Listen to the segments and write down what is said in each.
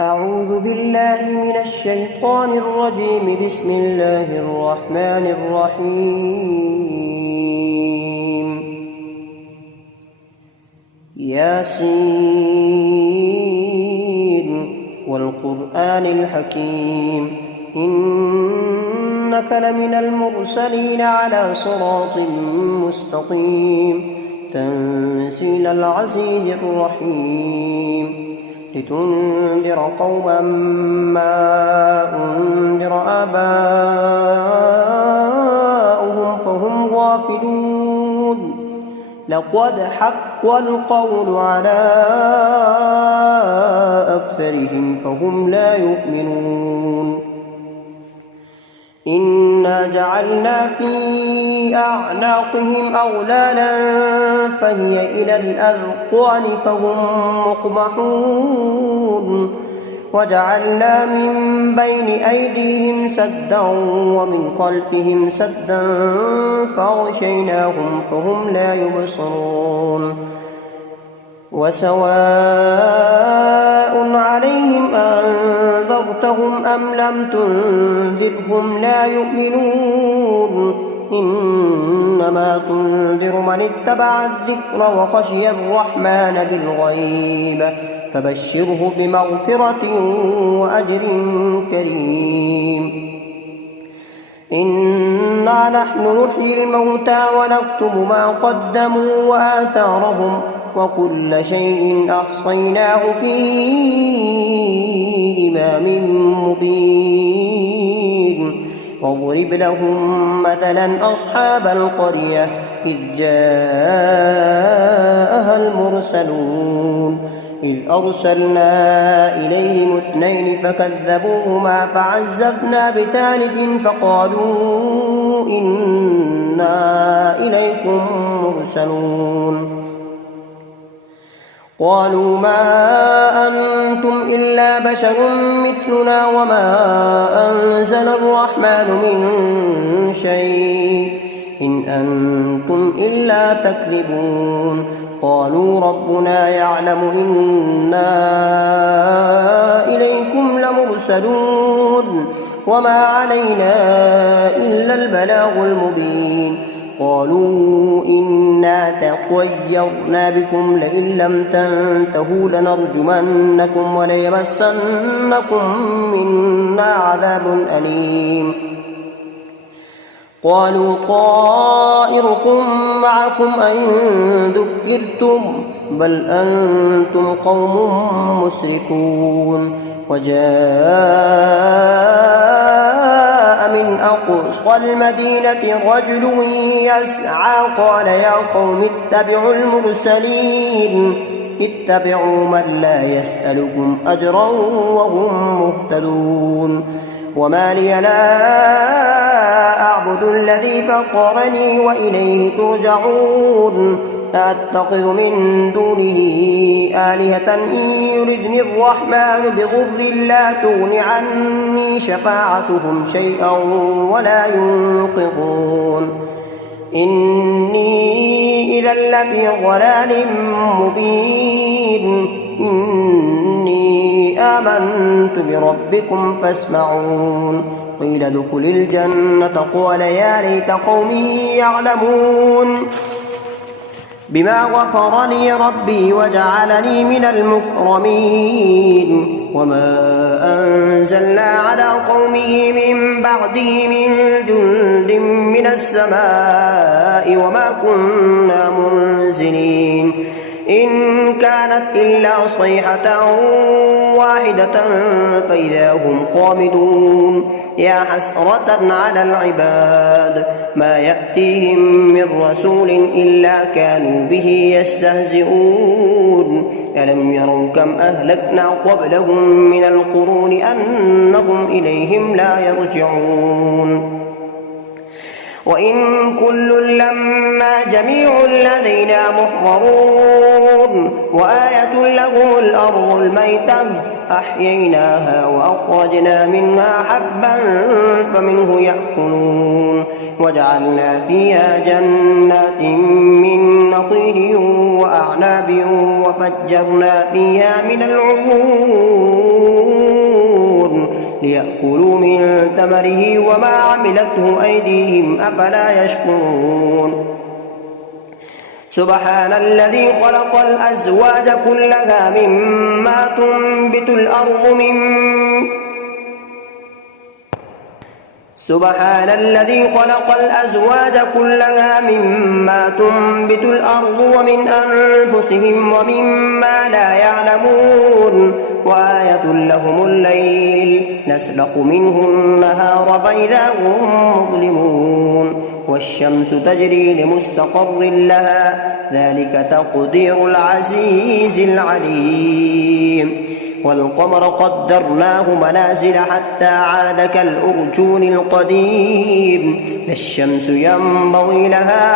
أعوذ بالله من الشيطان الرجيم. بسم الله الرحمن الرحيم. ياسين والقرآن الحكيم إنك لمن المرسلين على صراط مستقيم تنزيل العزيز الرحيم لتنذر قوما ما أنذر آباؤهم فهم غافلون. لقد حق القول على أكثرهم فهم لا يؤمنون. إنا جعلنا في أعناقهم أغلالا فهي إلى الأذقان فهم مقمحون. وجعلنا من بين أيديهم سدا ومن خلفهم سدا فأغشيناهم فهم لا يبصرون. وسواء عليهم أنذرتهم أم لم تنذرهم لا يؤمنون. إنما تنذر من اتبع الذكر وخشي الرحمن بالغيب فبشره بمغفرة وأجر كريم. إنا نحن نحيي الموتى ونكتب ما قدموا وآثارهم وكل شيء أحصيناه في إمام مبين. واضرب لهم مثلا أصحاب القرية إذ جاءها المرسلون إذ أرسلنا إليهم 2 فكذبوهما فعززنا بثالث فقالوا إنا إليكم مرسلون. قالوا ما أنتم إلا بشر مثلنا وما أنزل الرحمن من شيء إن أنتم إلا تكذبون. قالوا ربنا يعلم إنا إليكم لمرسلون وما علينا إلا البلاغ المبين. قالوا إنا تطيرنا بكم لئن لم تنتهوا لنرجمنكم وليمسنكم منا عذاب أليم. قالوا طائركم معكم أئن ذكرتم بل أنتم قوم مسرفون. وجاء من أقصى المدينة رجل يسعى قال يا قوم اتبعوا المرسلين اتبعوا من لا يسألكم أجرا وهم مهتدون. وما لي لا أعبد الذي فطرني وإليه ترجعون. أتخذ من دونه آلهة إن يردني الرحمن بضر لا تغن عني شفاعتهم شيئا ولا ينقذون. إني إذا لفي ضلال مبين. إني آمنت بربكم فاسمعون. قيل ادخل الجنة قال يا ليت قومي يعلمون بما غفر لي ربي وجعلني من المكرمين. وما أنزلنا على قومه من بعده من جند من السماء وما كنا منزلين. إن كانت إلا صيحة واحدة فإذا هم خامدون. يا حسرة على العباد ما يأتيهم من رسول إلا كانوا به يستهزئون. ألم يروا كم أهلكنا قبلهم من القرون أنهم إليهم لا يرجعون. وإن كل لما جميع لدينا محضرون. وآية لهم الأرض الميتة أحييناها وأخرجنا منها حبا فمنه يأكلون. وجعلنا فيها جنات من نخيل وأعناب وفجرنا فيها من العيون ثمره وما عملته أيديهم أفلا يشكرون سبحان الذي خلق الأزواج كلها مما تنبت الأرض سبحان الذي خلق الأزواج كلها مما تنبت الأرض ومن أنفسهم ومما لا يعلمون وآية لهم الليل نسلخ منه النهار فإذا هم مظلمون والشمس تجري لمستقر لها ذلك تقدير العزيز العليم والقمر قدرناه منازل حتى عاد كالأرجون القديم لا الشمس ينبغي لها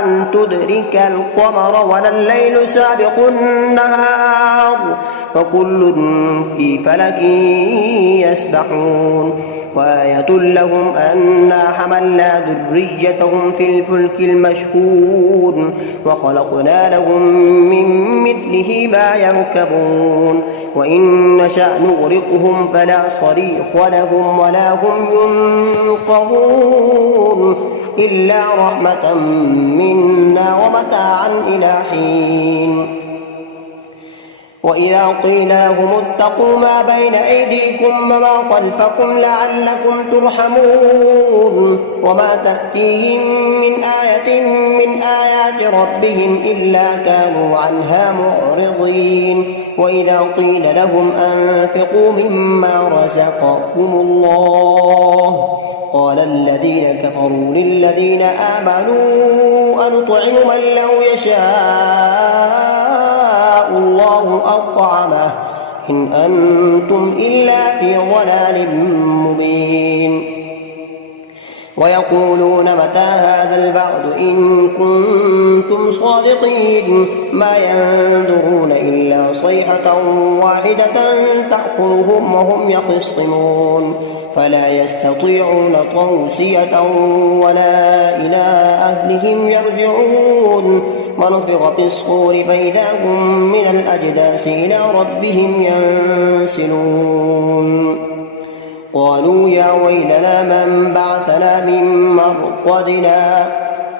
أن تدرك القمر ولا الليل سابق النهار وكل في فلك يسبحون وآية لهم أنا حملنا ذريتهم في الفلك المشحون وخلقنا لهم من مثله ما يركبون وإن نشأ نغرقهم فلا صريخ لهم ولا هم ينقذون إلا رحمة منا ومتاعا إلى حين وإذا قيل لهم اتقوا ما بين أيديكم وما خلفكم لعلكم ترحمون وما تأتيهم من آية من آيات ربهم إلا كانوا عنها معرضين وإذا قيل لهم أنفقوا مما رزقكم الله قال الذين كفروا للذين آمنوا أنطعم من لو يشاء الله أطعمه إن أنتم إلا في ضلال مبين ويقولون متى هذا البعد إن كنتم صادقين ما ينظرون إلا صيحة واحدة تأخذهم وهم يخصمون فلا يستطيعون توصية ولا إلى أهلهم يرجعون ونفخ في الصور فإذا هم من الأجداث إلى ربهم ينسلون قالوا يا ويلنا من بعثنا من مرقدنا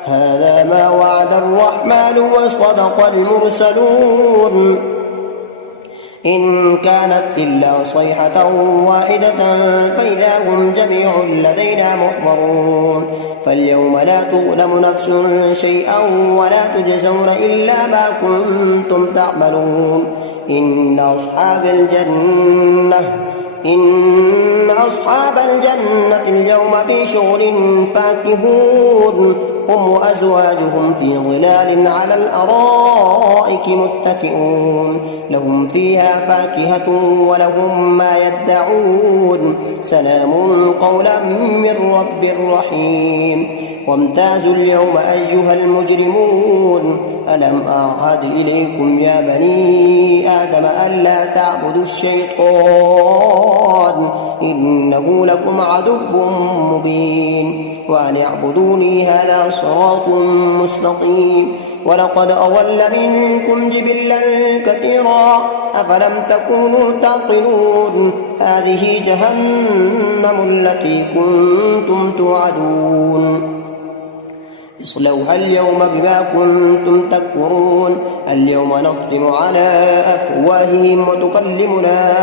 هذا ما وعد الرحمن وصدق المرسلون إن كانت إلا صيحة واحدة فإذا هم جميع لدينا محضرون فاليوم لا تظلم نفس شيئا ولا تجزون إلا ما كنتم تعملون إن أصحاب الجنة اليوم في شغل فاكهون هم وأزواجهم في ظلال على الأرائك متكئون لهم فيها فاكهة ولهم ما يدعون سلام قولا من رب رحيم وامتازوا اليوم أيها المجرمون ألم أعهد إليكم يا بني آدم ألا تعبدوا الشيطان إنه لكم عدو مبين وأن اعبدوني هذا صراط مستقيم ولقد أضل منكم جبلا كثيرا أفلم تكونوا تعقلون هذه جهنم التي كنتم توعدون اصلوها اليوم بما كنتم تكفرون اليوم نختم على أفواههم وتكلمنا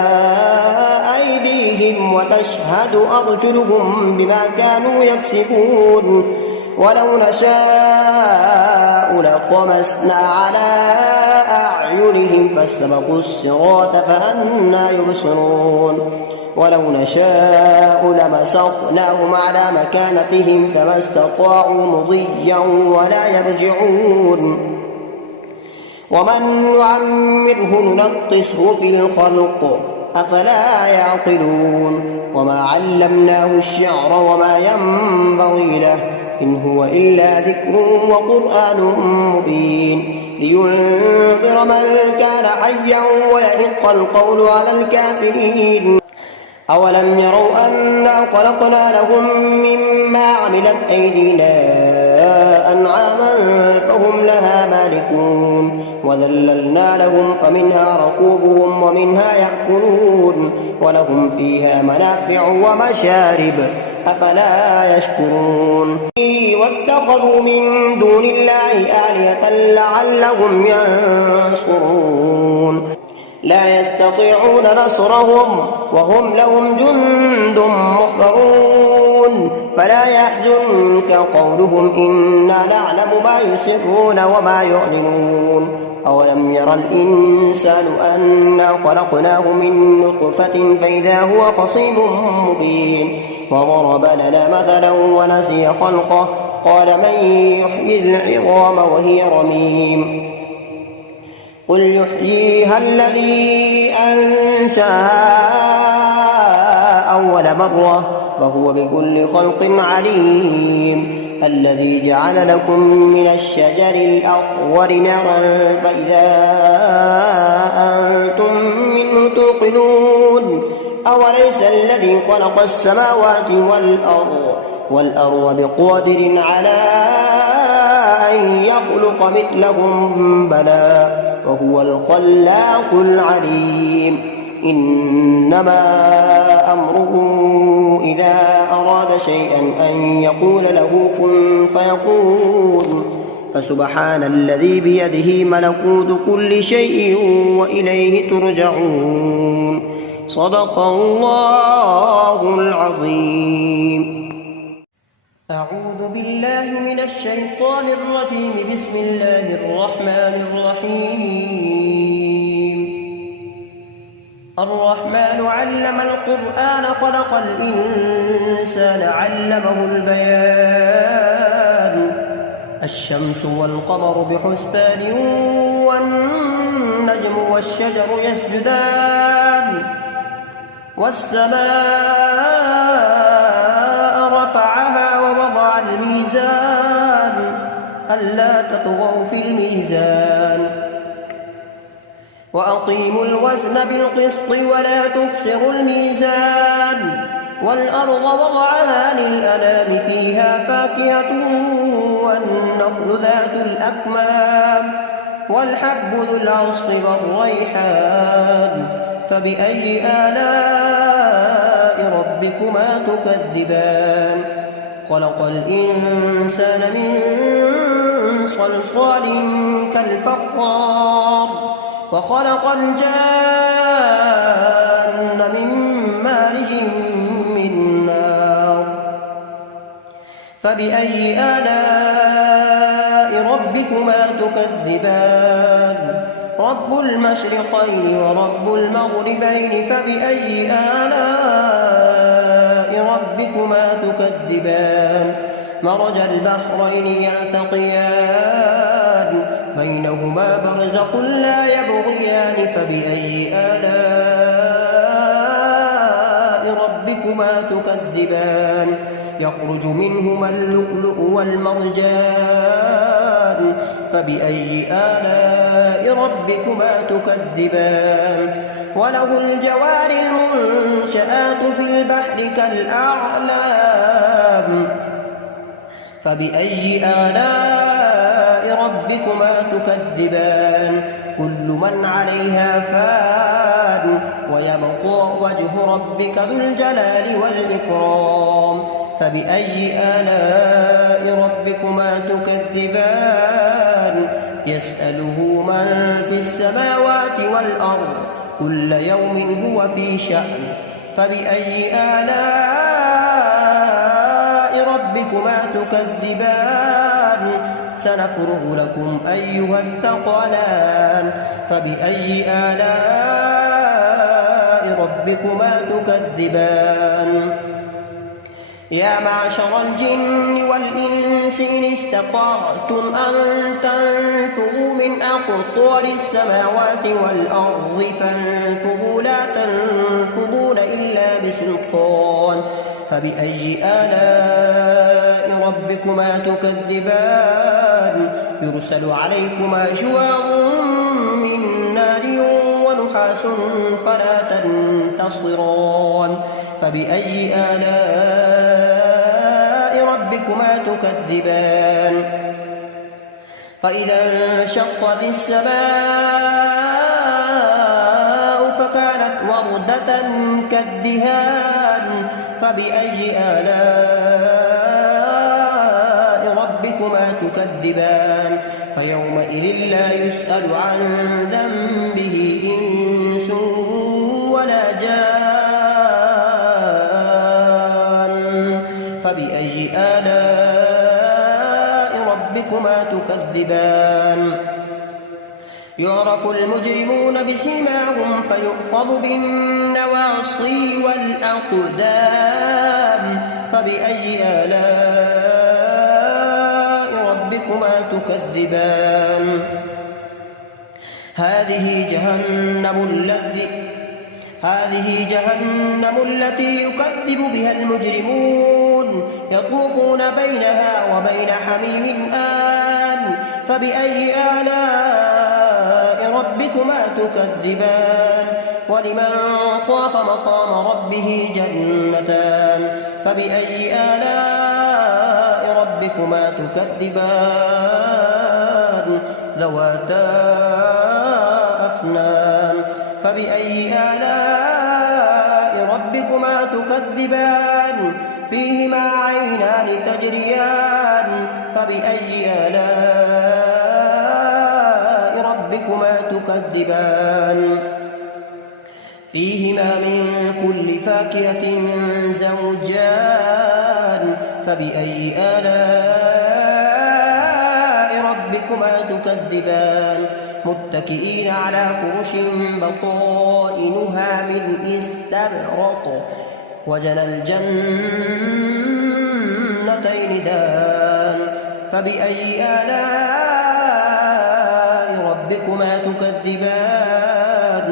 أيديهم وتشهد أرجلهم بما كانوا يكسبون ولو نشاء لطمسنا على أعينهم فاستبقوا الصراط فأنى يبصرون ولو نشاء لمسخناهم على مكانتهم فما استطاعوا مضيا ولا يرجعون ومن نعمره ننقصه في الخلق أفلا يعقلون وما علمناه الشعر وما ينبغي له إن هو إلا ذكر وقرآن مبين لينذر من كان حيا ويحق القول على الكافرين أولم يروا أنا خلقنا لهم مما عملت أيدينا أنعاما فهم لها مالكون وذللنا لهم فمنها ركوبهم ومنها يأكلون ولهم فيها منافع ومشارب أفلا يشكرون واتخذوا من دون الله آلهة لعلهم ينصرون لا يستطيعون نصرهم وهم لهم جند محضرون فلا يحزنك قولهم إنا نعلم ما يسرون وما يعلنون أولم ير الإنسان أنا خلقناه من نطفة فإذا هو خصيم مبين وضرب لنا مثلا ونسي خلقه قال من يحيي العظام وهي رميم قل يحييها الذي أنشأها أول مرة وهو بكل خلق عليم الذي جعل لكم من الشجر الأخضر نارا فإذا أنتم منه توقدون أوليس الذي خلق السماوات والأرض بقادر على أن يخلق مثلهم بلى وهو الخلاق العليم إنما أمره إذا أراد شيئا أن يقول له كن فيكون فسبحان الذي بيده ملكوت كل شيء وإليه ترجعون صدق الله العظيم. أعوذ بالله من الشيطان الرجيم بسم الله الرحمن الرحيم الرحمن علم القرآن خلق الإنسان علمه البيان الشمس والقمر بحسبان والنجم والشجر يسجدان والسماء رفعها ووضع الميزان ألا تطغوا في الميزان وأقيموا الوزن بالقسط ولا تخسروا الميزان والأرض وضعها للأنام فيها فاكهة والنخل ذات الأكمام والحب ذو العصف والريحان فبأي آلاء ربكما تكذبان خلق الإنسان من صلصال كالفخار وخلق الجان من مارج من نار فبأي آلاء ربكما تكذبان رب المشرقين ورب المغربين فبأي آلاء ربكما تكذبان مرج البحرين يلتقيان بينهما برزخ لا يبغيان فبأي آلاء ربكما تكذبان يخرج منهما اللؤلؤ والمرجان فبأي آلاء ربكما تكذبان وله الجوار المنشآت في البحر كالأعلام فبأي آلاء ربكما تكذبان كل من عليها فان ويبقى وجه ربك ذو الجلال والإكرام فبأي آلاء ربكما تكذبان يسأله من في السماوات والأرض كل يوم هو في شأن فبأي آلاء ربكما تكذبان سنفرغ لكم أيها الثقلان فبأي آلاء ربكما تكذبان يا معشر الجن والإنس إن استطعتم أن تنفذوا من أقطار السماوات والأرض فانفذوا لا تنفذون إلا بسلطان فبأي آلاء ربكما يرسل عليكما شواظ من نار ونحاس بأس فلا تنتصران فبأي آلاء ربكما تكذبان فإذا انشقت السماء فكانت وردة كالدهان فبأي آلاء ربكما تكذبان فيومئذ لا يسأل عن ذنبه إنس ولا جان فبأي آلاء ربكما تكذبان يعرف المجرمون بسيماهم فيؤخذ بالنواصي والأقدام فبأي آلاء ربكما تكذبان هذه جهنم التي يكذب بها المجرمون يطوفون بينها وبين حميم آن فبأي آلاء ربكما تكذبان ولمن خاف مقام ربه جنتان فبأي آلاء ربكما تكذبان ذواتا أفنان فبأي آلاء ربكما تكذبان فيهما عينان تجريان فبأي آلاء ربكما تكذبان فيهما من كل فاكهة زوجان فبأي آلاء ربكما تكذبان متكئين على فرش بطائنها من استبرق وجنى الجنتين دان فبأي آلاء ربكما تكذبان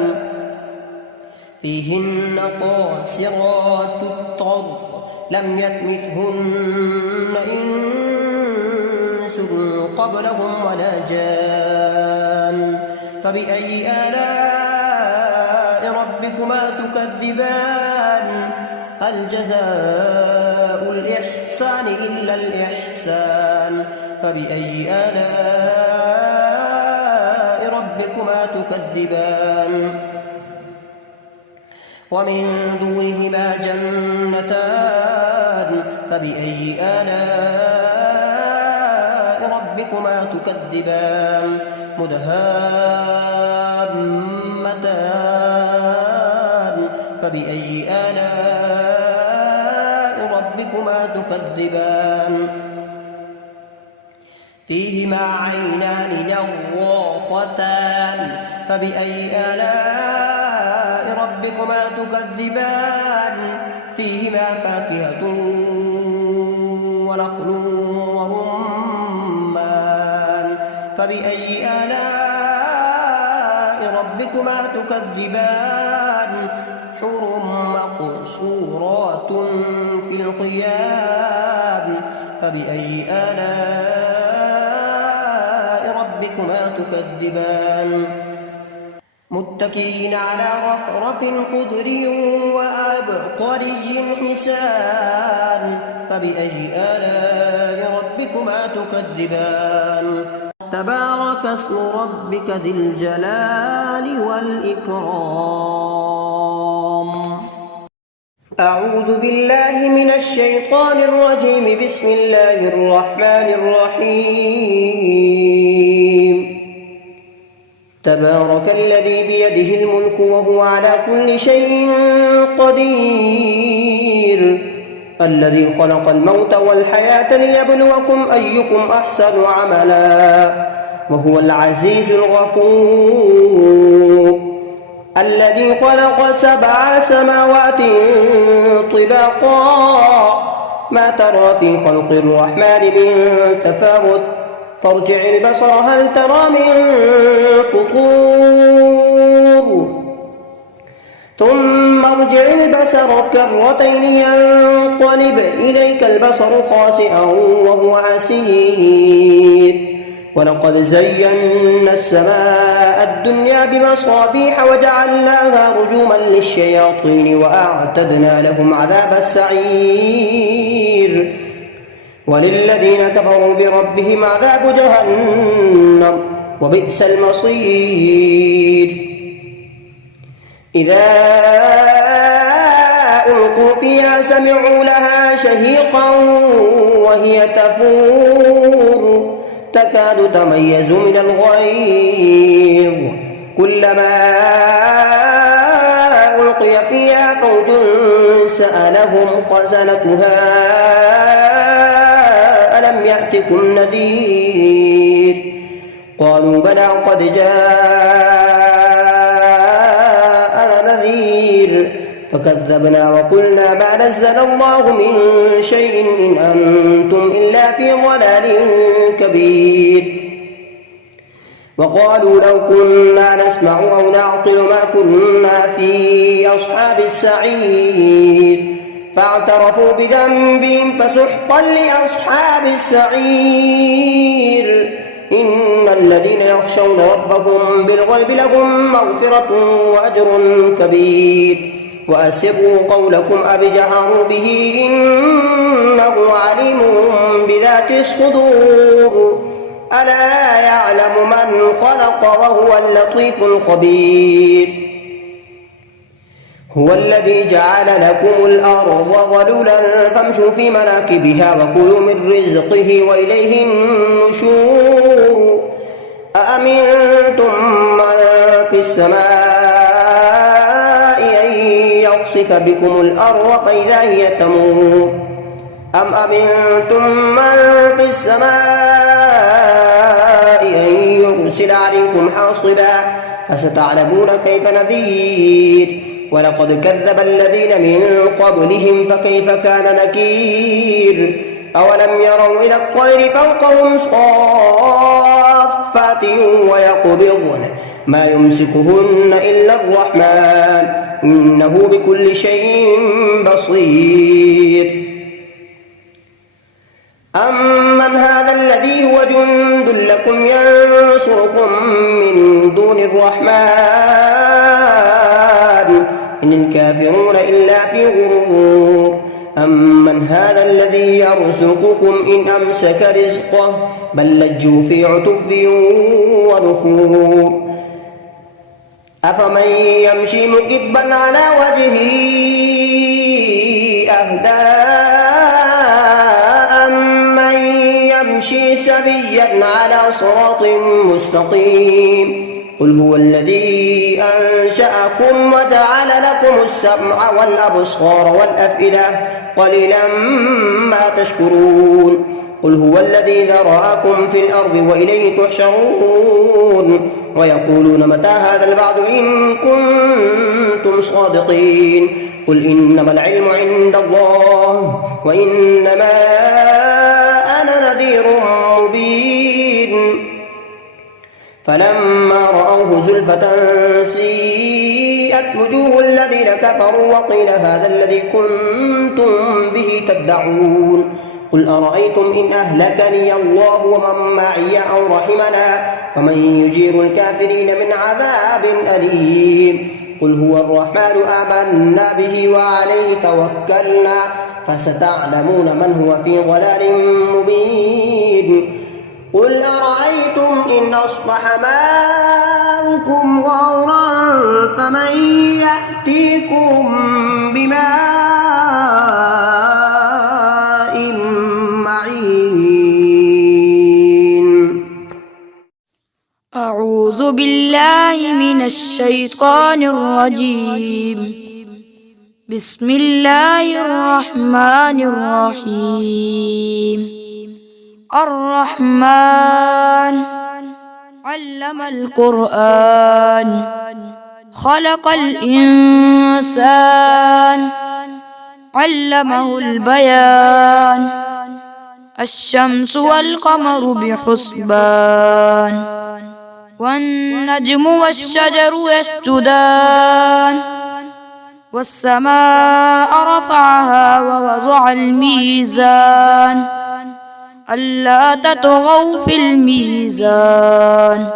فيهن قاصرات الطرف لم يطمثهن إنس قبلهم ولا جان فبأي آلاء ربكما تكذبان هل جزاء الإحسان إلا الإحسان فبأي آلاء ربكما تكذبان ومن دونهما جنتان فبأي آلاء ربكما تكذبان مدهامتان فبأي آلاء ربكما تكذبان فيهما عينان نضاختان فبأي آلاء ربكما تكذبان فيهما فاكهة ونخل ورمان فبأي آلاء ربكما تكذبان حور مقصورات في الخيام فبأي آلاء ربكما تكذبان متكئين على رفرف خضر وعبقري حسان فبأي آلاء ربكما تكذبان تبارك اسم ربك ذي الجلال والإكرام أعوذ بالله من الشيطان الرجيم بسم الله الرحمن الرحيم تبارك الذي بيده الملك وهو على كل شيء قدير الذي خلق الموت والحياة ليبلوكم أيكم أحسن عملا وهو العزيز الغفور الذي خلق 7 سماوات طباقا ما ترى في خلق الرحمن من تفاوت فارجع البصر هل ترى من فطور ثم ارجع البصر كرتين ينقلب إليك البصر خاسئا وهو حسير ولقد زينا السماء الدنيا بمصابيح وجعلناها رجوما للشياطين وأعتدنا لهم عذاب السعير وللذين كفروا بربهم عذاب جهنم وبئس المصير إذا ألقوا فيها سمعوا لها شهيقا وهي تفور تكاد تميز من الغيظ كلما ألقي فيها فوج سألهم خزنتها ألم يأتكم نذير قالوا بلى قد جاءنا نذير فكذبنا وقلنا ما نزل الله من شيء إن أنتم إلا في ضلال كبير وقالوا لو كنا نسمع أو نعقل ما كنا في أصحاب السعير فاعترفوا بذنبهم فسحقا لأصحاب السعير إن الذين يخشون ربهم بالغيب لهم مغفرة وأجر كبير وأسروا قولكم أو اجهروا به إنه عليم بذات الصدور ألا يعلم من خلق وهو اللطيف الخبير هو الذي جعل لكم الأرض ظلولا فامشوا في مناكبها وكلوا من رزقه وإليه النشور أأمنتم من في السماء أن يخسف بكم الأرض فإذا هي تمور أم أمنتم من في السماء أن يرسل عليكم حاصبا فستعلمون كيف نذير ولقد كذب الذين من قبلهم فكيف كان نكير أولم يروا إلى الطير فوقهم صافات ويقبضن ما يمسكهن إلا الرحمن إنه بكل شيء بصير أمن هذا الذي هو جند لكم ينصركم من دون الرحمن إن الكافرون إلا في غرور أمن هذا الذي يرزقكم إن أمسك رزقه بل لجوا في عتب ونفور أفمن يمشي مكبا على وجهه أهدى أمن يمشي سويا على صراط مستقيم قل هو الذي أنشأكم وجعل لكم السمع والأبصار والأفئدة قليلا ما تشكرون قل هو الذي ذرأكم في الأرض وإليه تحشرون ويقولون متى هذا الوعد إن كنتم صادقين قل إنما العلم عند الله وإنما أنا نذير مبين فلما رأوه زلفة سيئت وجوه الذين كفروا وقيل هذا الذي كنتم به تدعون قل أرأيتم إن أهلكني الله ومن معي أو رحمنا فمن يجير الكافرين من عذاب أليم قل هو الرحمن آمنا به وعليه توكلنا فستعلمون من هو في ضلال مبين قل أرأيتم إن أصبح ماؤكم غورا فمن يأتيكم بماء معين أعوذ بالله من الشيطان الرجيم بسم الله الرحمن الرحيم الرحمن علم القرآن خلق الإنسان علمه البيان الشمس والقمر بحسبان والنجم والشجر يسجدان والسماء رفعها ووضع الميزان ألا تطغوا في الميزان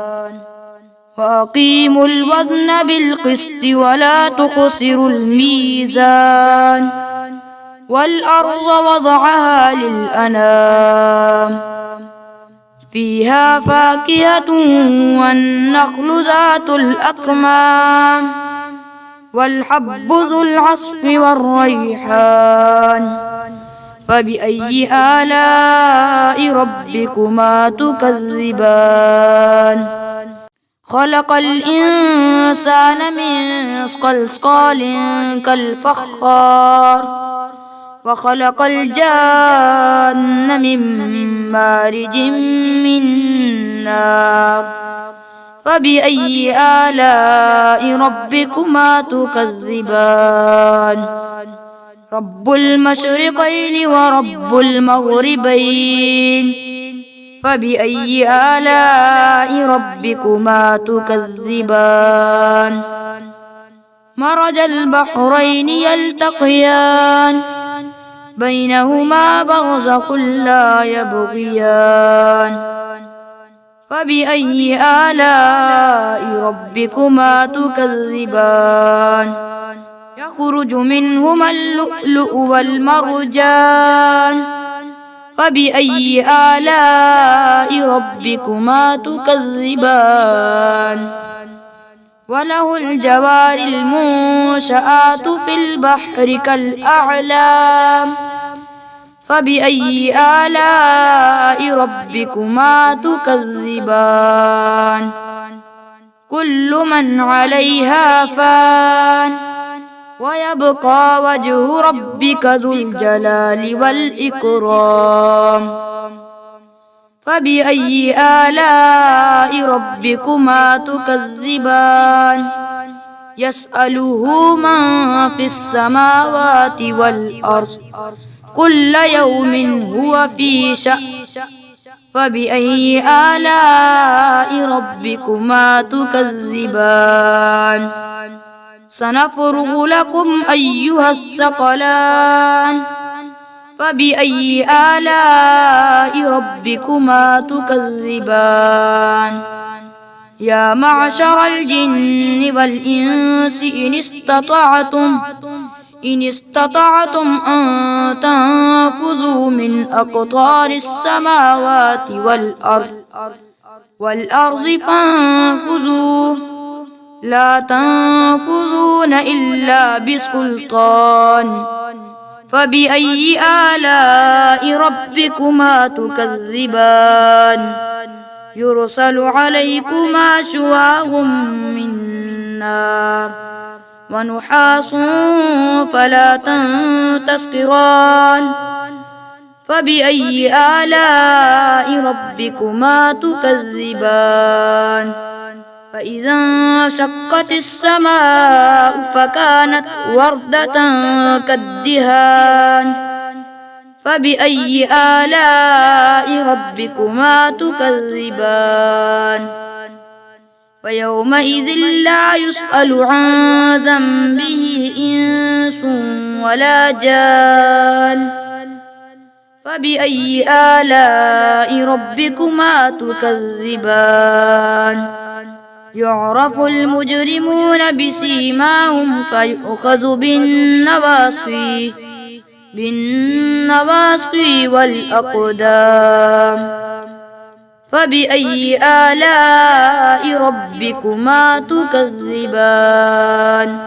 وأقيموا الوزن بالقسط ولا تخسروا الميزان والأرض وضعها للأنام فيها فاكهة والنخل ذات الأكمام والحب ذو العصف والريحان فبأي آلاء ربكما تكذبان خلق الإنسان من صلصال كالفخار وخلق الجان من مارج من نار فبأي آلاء ربكما تكذبان رب المشرقين ورب المغربين فبأي آلاء ربكما تكذبان مرج البحرين يلتقيان بينهما برزخ لا يبغيان فبأي آلاء ربكما تكذبان يخرج منهما اللؤلؤ والمرجان فبأي آلاء ربكما تكذبان وله الجوار المنشآت في البحر كالأعلام فبأي آلاء ربكما تكذبان كل من عليها فان ويبقى وجه ربك ذو الجلال والإكرام فبأي آلاء ربكما تكذبان يسأله من في السماوات والأرض كل يوم هو في شأن فبأي آلاء ربكما تكذبان سنفرغ لكم أيها الثقلان فبأي آلاء ربكما تكذبان يا معشر الجن والإنس إن استطعتم أن تنفذوا من أقطار السماوات والأرض فانفذوا لا تنفذون إلا بسلطان فبأي آلاء ربكما تكذبان يرسل عليكما شواظ من نار ونحاس فلا تنتصران فبأي آلاء ربكما تكذبان فإذا انشقت السماء فكانت وردة كالدهان فبأي آلاء ربكما تكذبان ويومئذ لا يسأل عن ذنبه إنس ولا جان فبأي آلاء ربكما تكذبان يعرف المجرمون بسيماهم فيؤخذ بالنواصي والأقدام فبأي آلاء ربكما تكذبان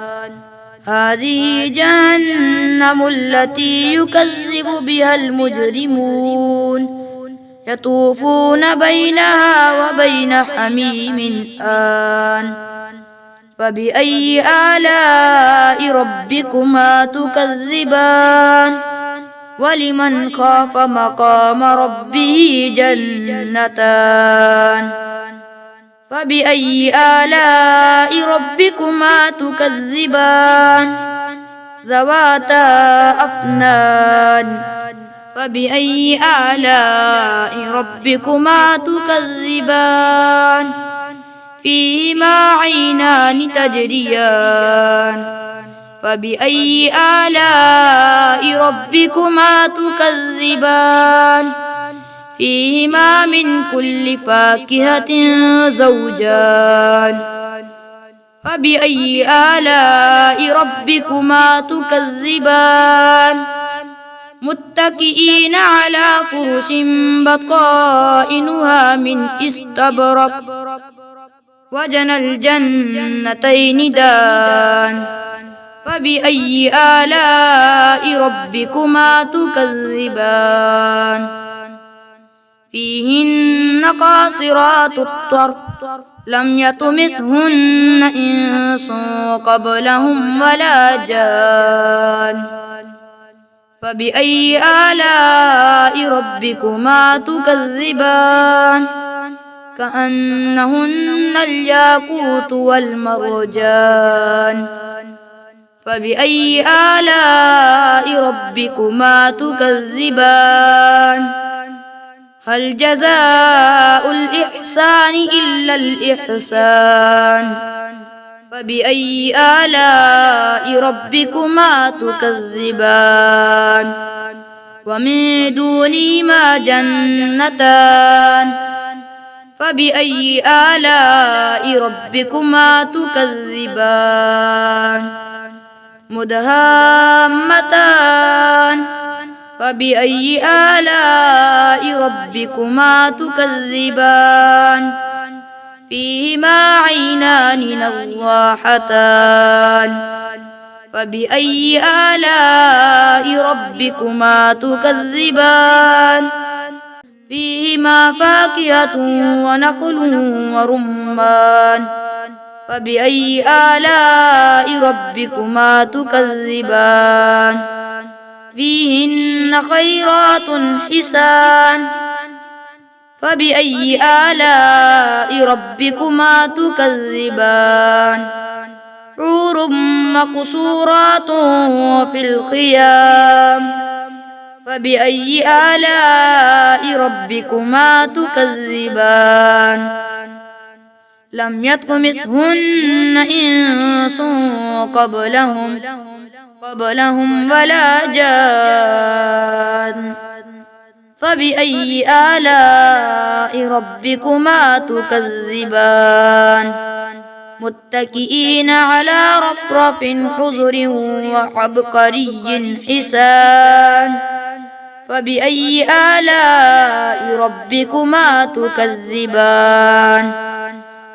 هذه جهنم التي يكذب بها المجرمون يطوفون بينها وبين حميم آن فبأي آلاء ربكما تكذبان ولمن خاف مقام ربه جنتان فبأي آلاء ربكما تكذبان ذواتا أفنان فبأي آلاء ربكما تكذبان فيهما عينان تجريان فبأي آلاء ربكما تكذبان فيهما من كل فاكهة زوجان فبأي آلاء ربكما تكذبان متكئين على فرش بطائنها من استبرق وجنى الجنتين دان فبأي آلاء ربكما تكذبان فيهن قاصرات الطرف لم يطمثهن إنس قبلهم ولا جان فبأي آلاء ربكما تكذبان كأنهن الياقوت والمرجان فبأي آلاء ربكما تكذبان هل جزاء الإحسان إلا الإحسان فبأي آلاء ربكما تكذبان ومن دونهما جنتان فبأي آلاء ربكما تكذبان مدهامتان فبأي آلاء ربكما تكذبان فيهما عينان نضاحتان فبأي آلاء ربكما تكذبان فيهما فاكهة ونخل ورمان فبأي آلاء ربكما تكذبان فيهن خيرات حسان فبأي آلاء ربكما تكذبان حور مقصورات في الخيام فبأي آلاء ربكما تكذبان لم يطمثهن إنس قبلهم ولا جان فبأي آلاء ربكما تكذبان متكئين على رفرف خضر وعبقري حسان فبأي آلاء ربكما تكذبان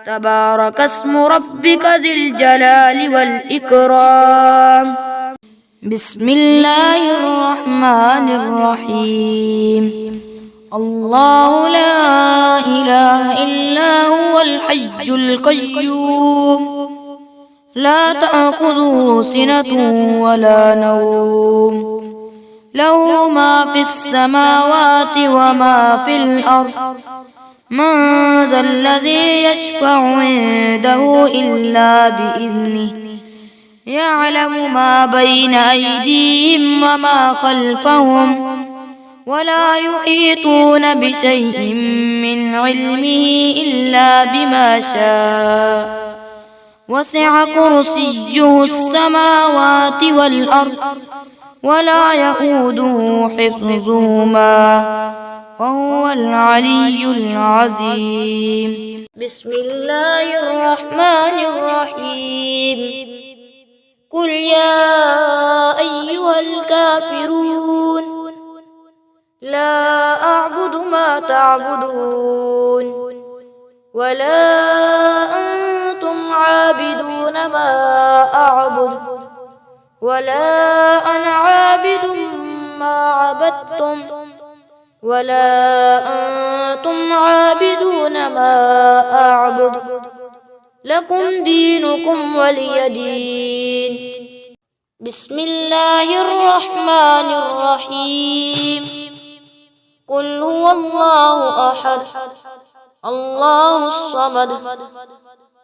تبارك اسم ربك ذي الجلال والإكرام بسم الله الرحمن الرحيم الله لا إله إلا هو الحي القيوم لا تأخذه سنة ولا نوم له ما في السماوات وما في الأرض من ذا الذي يشفع عنده إلا بإذنه يعلم ما بين أيديهم وما خلفهم ولا يحيطون بشيء من علمه إلا بما شاء وسع كرسيه السماوات والأرض ولا يئوده حفظهما وهو العلي العظيم بسم الله الرحمن الرحيم قل يا أيها الكافرون لا أعبد ما تعبدون ولا أنتم عابدون ما أعبد ولا أنا عابد ما عبدتم ولا أنتم عابدون ما أعبد لكم دينكم ولي دين بسم الله الرحمن الرحيم قل هو الله أحد الله الصمد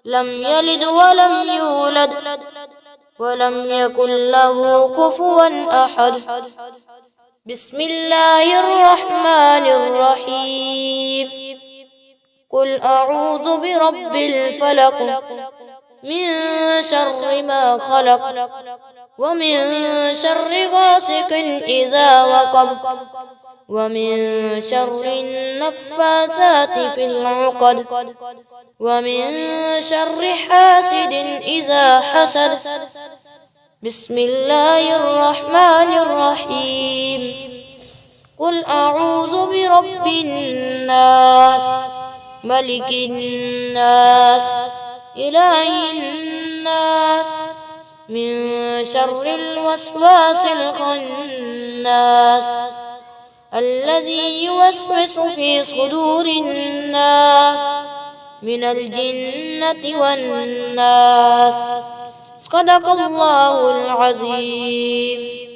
لم يلد ولم يولد ولم يكن له كفوا أحد بسم الله الرحمن الرحيم قل أعوذ برب الفلق من شر ما خلق ومن شر غاسق إذا وقب ومن شر النفاثات في العقد ومن شر حاسد إذا حسد. بسم الله الرحمن الرحيم. قل أعوذ برب الناس ملك الناس إله الناس من شر الوسواس الخناس الذي يوسوس في صدور الناس من الجنة والناس. صدق الله العظيم.